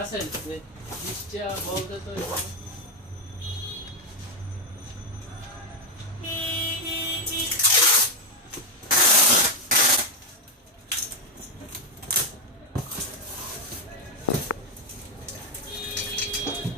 朝ですね、実写はボールドとい you